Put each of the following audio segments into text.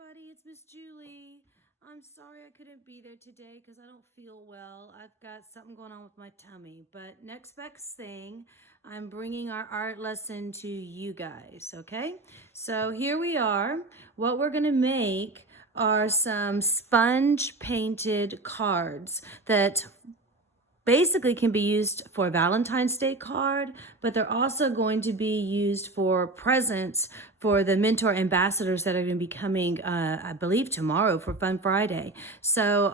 everybody, it's Miss Julie. I'm sorry I couldn't be there today because I don't feel well. I've got something going on with my tummy. But next best thing, I'm bringing our art lesson to you guys, okay? So here we are. What we're going to make are some sponge painted cards that basically can be used for a Valentine's Day card, but they're also going to be used for presents for the mentor ambassadors that are going to be coming, I believe tomorrow for Fun Friday. So,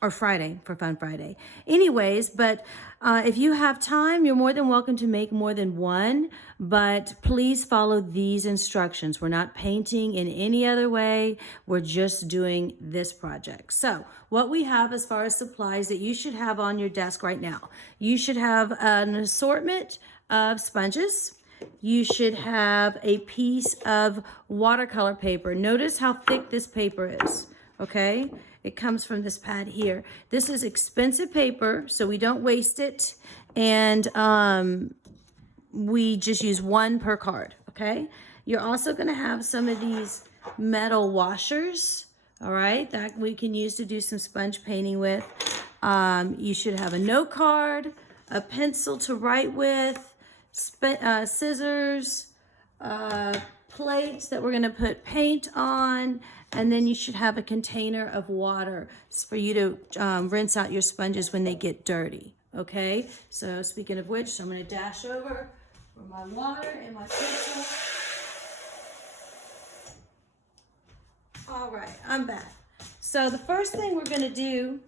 or Friday for Fun Friday. Anyways, but if you have time, you're more than welcome to make more than one, but please follow these instructions. We're not painting in any other way. We're just doing this project. So what we have as far as supplies that you should have on your desk right now, you should have an assortment of sponges. You should have a piece of watercolor paper. Notice how thick this paper is, okay? It comes from this pad here. This is expensive paper, so we don't waste it. And we just use one per card, okay? You're also gonna have some of these metal washers, all right, that we can use to do some sponge painting with. You should have a note card, a pencil to write with, scissors, plates that we're going to put paint on, and then you should have a container of water for you to rinse out your sponges when they get dirty. Okay, so speaking of which, I'm going to dash over for my water and my pencil. All right, I'm back. So the first thing we're going to do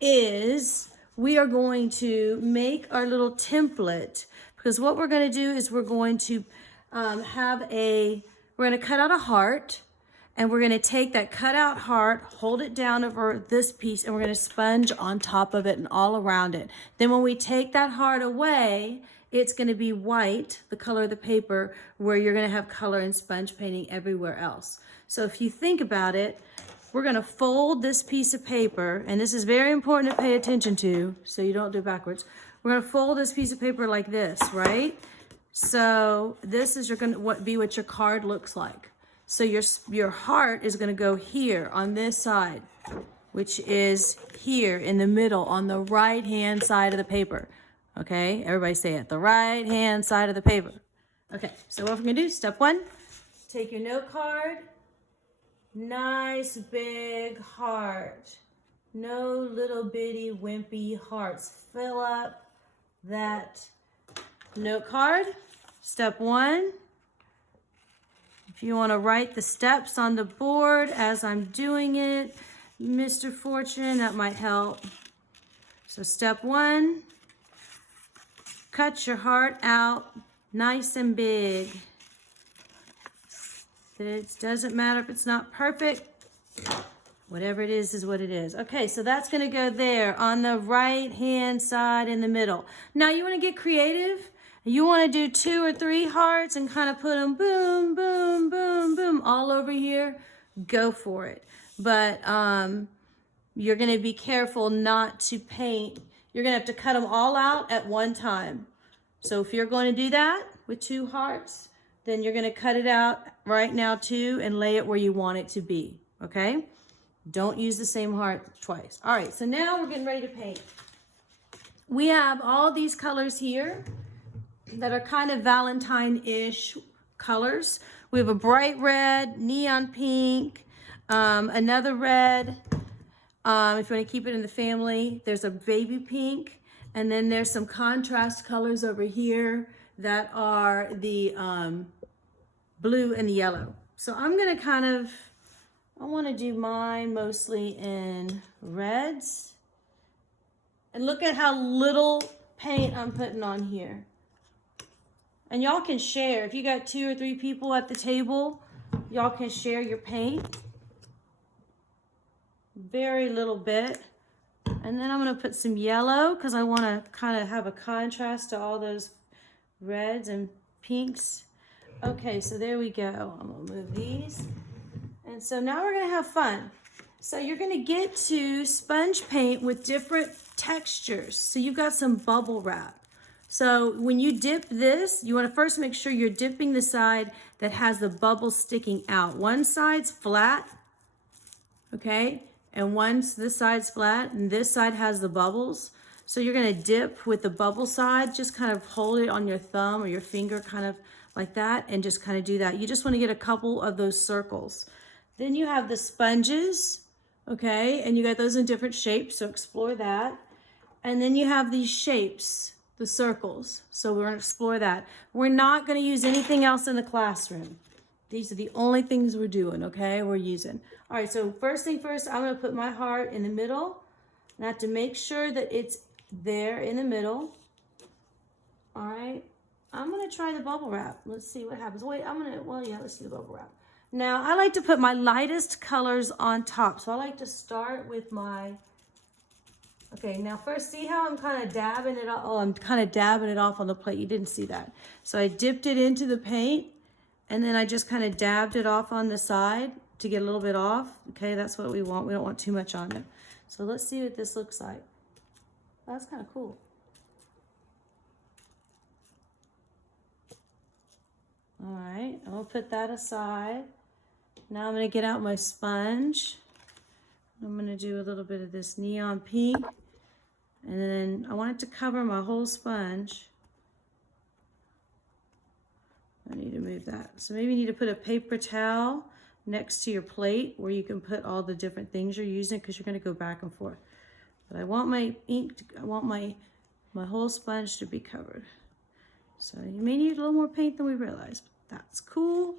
is we are going to make our little template, because what we're going to do is we're going to we're going to cut out a heart, and we're going to take that cut out heart, hold it down over this piece, and we're going to sponge on top of it and all around it. Then when we take that heart away, it's going to be white, the color of the paper, where you're going to have color and sponge painting everywhere else. So if you think about it, we're going to fold this piece of paper, and this is very important to pay attention to so you don't do it backwards. We're going to fold this piece of paper like this, right? So this is going to be what your card looks like. So your heart is going to go here on this side, which is here in the middle on the right-hand side of the paper. Okay, everybody say it, the right-hand side of the paper. Okay, so what we're going to do, step one, take your note card. Nice big heart. No little bitty wimpy hearts. Fill up that note card. Step one. If you want to write the steps on the board as I'm doing it, Mr. Fortune, that might help. So step one, cut your heart out nice and big. It doesn't matter if it's not perfect. Whatever it is what it is. Okay, so that's going to go there on the right-hand side in the middle. Now you want to get creative. You want to do 2 or 3 hearts and kind of put them boom, boom, boom, boom all over here. Go for it. But you're going to be careful not to paint. You're going to have to cut them all out at one time. So if you're going to do that with 2 hearts, then you're going to cut it out right now too and lay it where you want it to be, okay? Don't use the same heart twice. All right, so now we're getting ready to paint. We have all these colors here that are kind of Valentine-ish colors. We have a bright red, neon pink, another red. If you want to keep it in the family, there's a baby pink, and then there's some contrast colors over here that are the blue and the yellow. So I'm going to I want to do mine mostly in reds. And look at how little paint I'm putting on here. And y'all can share. If you got 2 or 3 people at the table, y'all can share your paint. Very little bit. And then I'm going to put some yellow because I want to kind of have a contrast to all those reds and pinks. Okay, so there we go. I'm going to move these. And so now we're going to have fun. So you're going to get to sponge paint with different textures. So you've got some bubble wrap. So when you dip this, you want to first make sure you're dipping the side that has the bubbles sticking out. One side's flat okay? And once this side's flat and this side has the bubbles, so you're gonna dip with the bubble side, just kind of hold it on your thumb or your finger kind of like that and just kind of do that. You just wanna get a couple of those circles. Then you have the sponges, okay? And you got those in different shapes, so explore that. And then you have these shapes, the circles. So we're gonna explore that. We're not gonna use anything else in the classroom. These are the only things we're doing, okay? We're using. All right, so first thing first, I'm gonna put my heart in the middle. And I have to make sure that it's there in the middle. All right, I'm gonna try the bubble wrap. Let's see what happens. Wait, let's do the bubble wrap. Now, I like to put my lightest colors on top. So I like to start with my, okay, now first see how I'm kind of dabbing it off. Oh, I'm kind of dabbing it off on the plate. You didn't see that. So I dipped it into the paint and then I just kind of dabbed it off on the side to get a little bit off. Okay, that's what we want. We don't want too much on there. So let's see what this looks like. That's kind of cool. All right, I'm gonna put that aside. Now I'm gonna get out my sponge. I'm gonna do a little bit of this neon pink. And then I want it to cover my whole sponge. I need to move that. So maybe you need to put a paper towel next to your plate where you can put all the different things you're using because you're gonna go back and forth. But I want my ink, I want my whole sponge to be covered. So you may need a little more paint than we realized, but that's cool.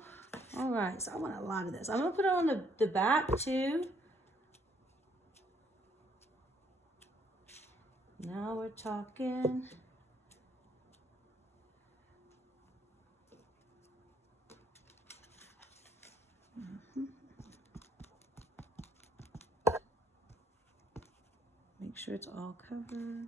All right, so I want a lot of this. I'm gonna put it on the back too. Now we're talking. Make sure it's all covered.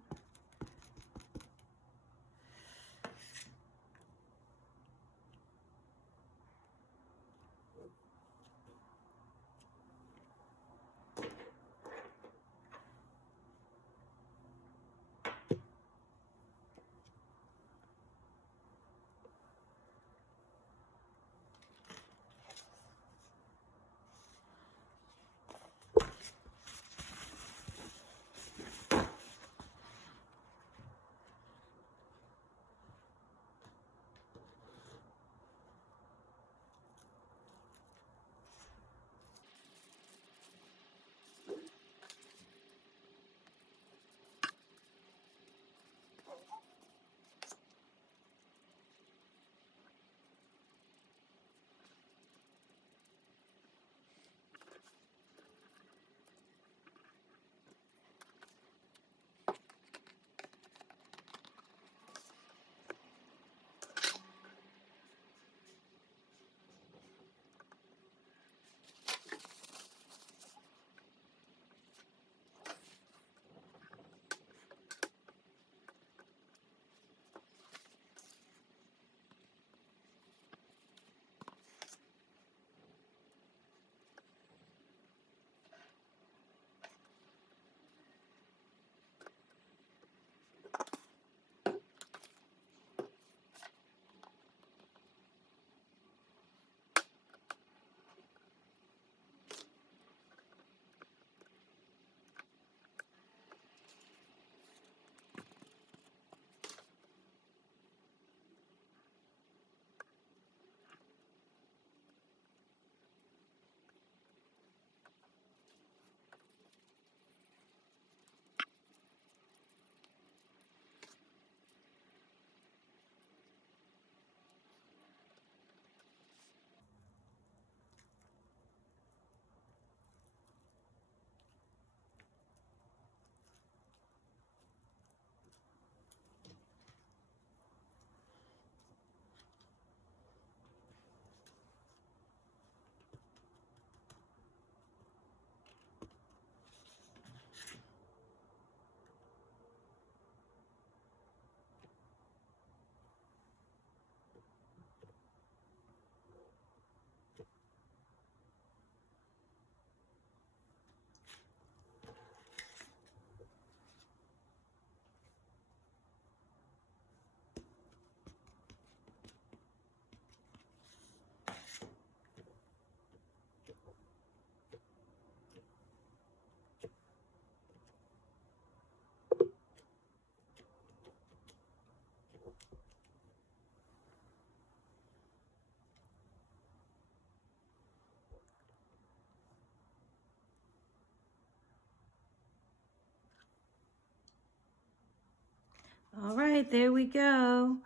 All right, there we go.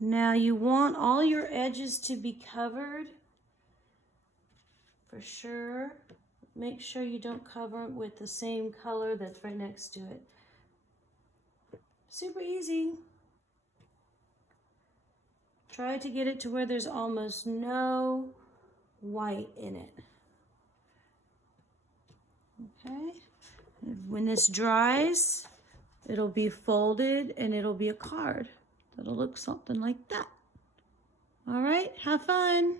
Now you want all your edges to be covered for sure. Make sure you don't cover it with the same color that's right next to it. Super easy. Try to get it to where there's almost no white in it. Okay. When this dries, it'll be folded and it'll be a card. That'll look something like that. All right, have fun.